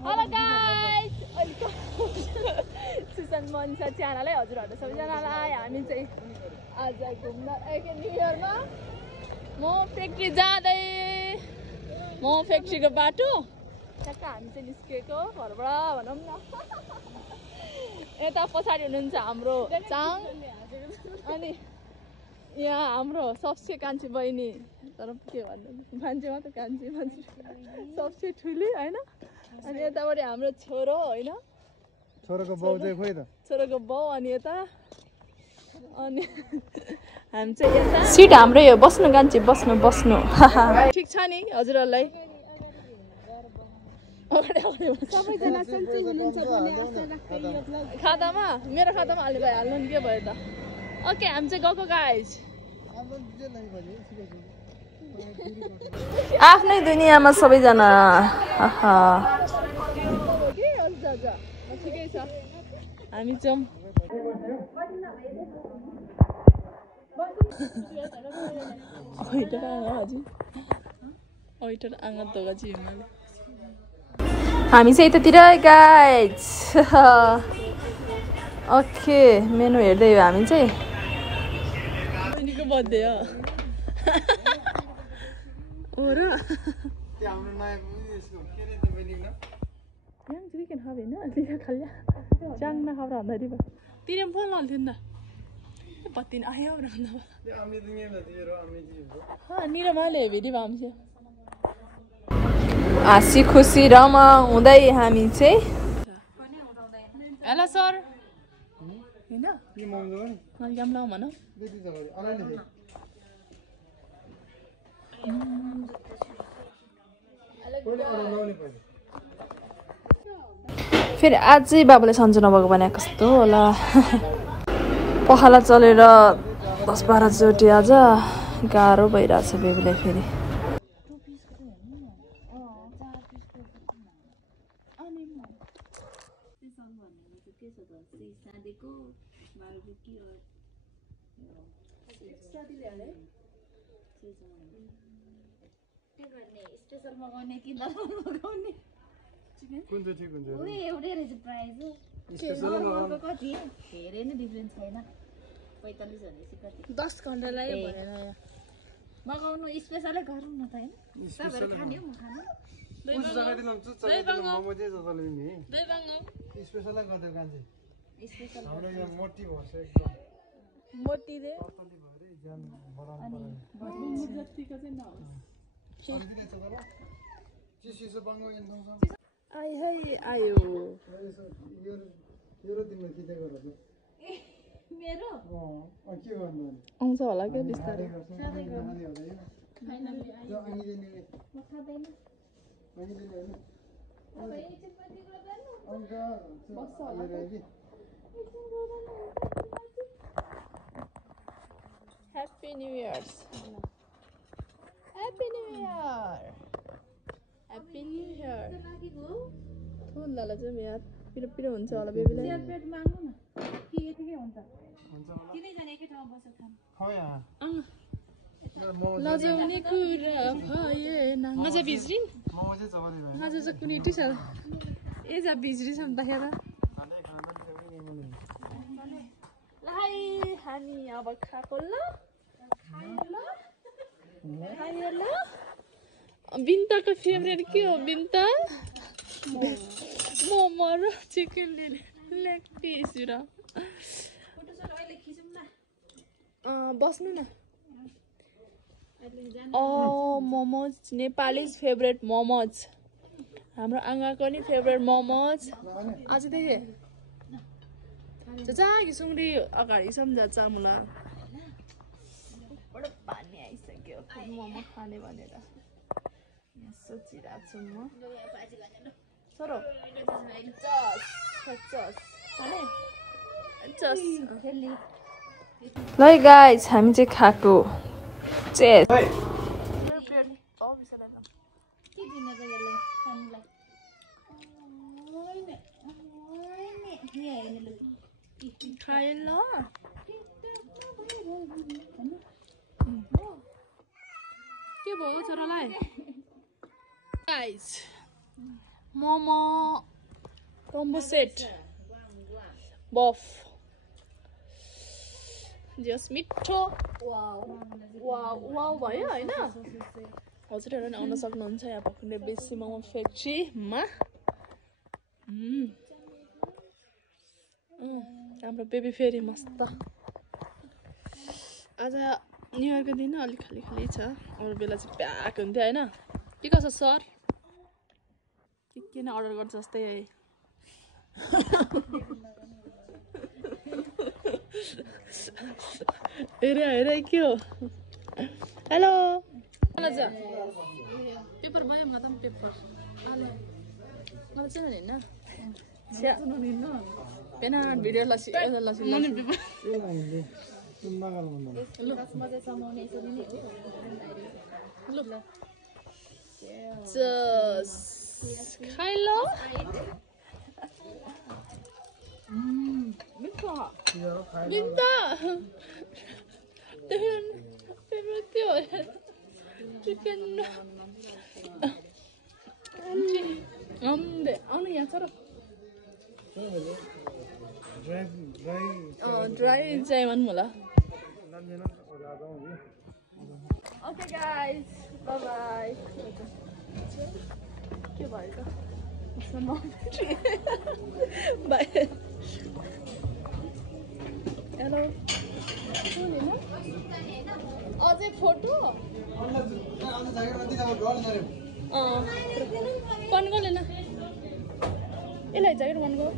Hello guys! Susan Manisha channel है हजुरहरु सबैजनालाई हामी चाहिँ आज घुम्न न्यू इयरमा म फ्याक्ट्री जाँदै म फ्याक्ट्रीको बाटो ठ्याक्क हामी चाहिँ निस्केको घरबाट भनौं न यता पछाडी हुनुहुन्छ हाम्रो चाङ अनि यहाँ हाम्रो सबसे कान्छी बहिनी तर के भन्नु मान्छे मात्र कान्छी मान्छे सबसे ठुली हैन अनि यताबाट हाम्रो छोरो हैन छोरोको बाउ चाहिँ खोइ त छोरोको बाउ अनि यता अनि हामी चाहिँ यता सिट हाम्रो यो बस्नु कान्छी बस्नु बस्नु ठीक छ नि हजुरहरुलाई सबैजना सन्चै हुनुहुन्छ भन्ने आशा राख्दै यो ब्लग खातामा मेरो खातामा अलि भाइ हाल्नु नि के भयो त ओके हामी चाहिँ गएको गाइस आफ्नै दुनियाँमा सबैजना ठिकै छ हामी चाहिँ हामी चाहिँ यतातिर गाइस ओके मेनु हेर्दै हो हामी चाहिँ बहिनीको बर्थडे हो हो र त्यो हाम्रो नयाँ यसको के रे त्यो बहिनी न यहाँ चाहिँ के खाबे न लिया खाल्या जाङ न खाब्रा भन्दै भयो तिरे पनि फोन लाउँथ्यो नि त पत्तिन आयो भन्दा त्यो हामी दुनिया में तेरो हामी जी हो हां निरा माले भेडी भामसे हाँसी खुसी रमा हुँदै हामी चाहिँ हेलो सर हैन के मौज हो नि अनि काम लाउ भन बेटी त गरे अलाइन दे कोले अडा लाउने पहिले फेरि आज चाहिँ बाबुले सन्चो नभएको भने कस्तो होला पखाला चलेर 10-12 चोटि आज गाह्रो भइरहेछ बेबीलाई फेरि स्पेशल मगाउने कि नर्मल मगाउने कुन चाहिँ ठिक हुन्छ ओए एउटै रहेछ प्राइस स्पेशल मगाउनु कति धेरै नै डिफरेन्स छैन 45 भनेपछि कति 10 घण्टा लाग्यो भनेर यहाँ मगाउनु स्पेशलै गरौँ न त हैन तपाईहरु खाने हो म खानु कुन जग्गा दिलाम छु चले मोमो चाहिँ जतले नि दुई बाङो स्पेशलै गर्दै कान्छे स्पेशल हाम्रो यो मोटी भन्छ एकदम मोटी दे ततली भरे ज्यान बढाउनु पर्यो जतिको चाहिँ नहोस् अन्तिले छ होला चिसो बाङ्गो एकदम आइ है आयो यो तिम्रो किते गर मेरो के गर्नु आउँछ होला के बिस्तारै सादै गर्नु हैन यो अङ्गिले म खादैन अङ्गिले हैन अब एकछिन पछि गर्दैन अंक बस्छ होला Happy New Year's. Happy New Year. Happy New Year. थोन लाला चाहिँ यार पिरो हुन्छ होला बेबीलाई सेयर प्लेट माग्नु न के यतिकै हुन्छ तिनै जना एकै ठाउँमा बसेर खानु खौ यहाँ लजाउने कुरा भएन मजा बिज्रिन मोमो चाहिँ चबादै भयो मजा चाहिँ कुनै टिसल ए जा बिज्री छ देखेर लाई हामी अब खाको ल खायो ल बिन्ताको फेभरेट के हो बिन्ता मोमो र चिकन लेग पिस र बस्नु न मोमोज नेपालीज फेभरेट मोमोज हाम्रो आँगाको नि फेभरेट मोमोज आज देखे चाकी सुङ्ग्री अगाडि सम्झा चामुला बडो पानी आइसक्यो मोमो खाने भनेर यहाँ सोचिरहेको छु म छोरो ल गाइस हामी चाहिँ खाएको चेस के दिन त यसलाई सानोलाई खायो ल के भयो छोरालाई गाइस मोमो कम्बो सेट बफ जस मिठो वाउ भयो हैन हजुरहरु नि आउन सक्नुहुन्छ यहाँ भकुण्डे बेसी मोमो फ्याक्ट्रीमा हाम्रो बेबी फेरि मस्त आज न्यु इयरको दिन अलिक खाली खाली छ अरू बेला चाहिँ प्याक हुन्थ्यो हैन के कसो सर के नै अर्डर गर्छ जस्तै हेरे के हो हेलो पेपर भयो मलाई त पेपर मलाई चाहिँ हैन पेना भिडियो लसी खाइ ल चिकन आउनु यहाँ छ र ड्राई चाहियो भने मलाई ओके गाइस बाइ बाइ के भयो बाइ हेलो अझै फोटो कन गो लेना यसलाई ज्याकेट कन गो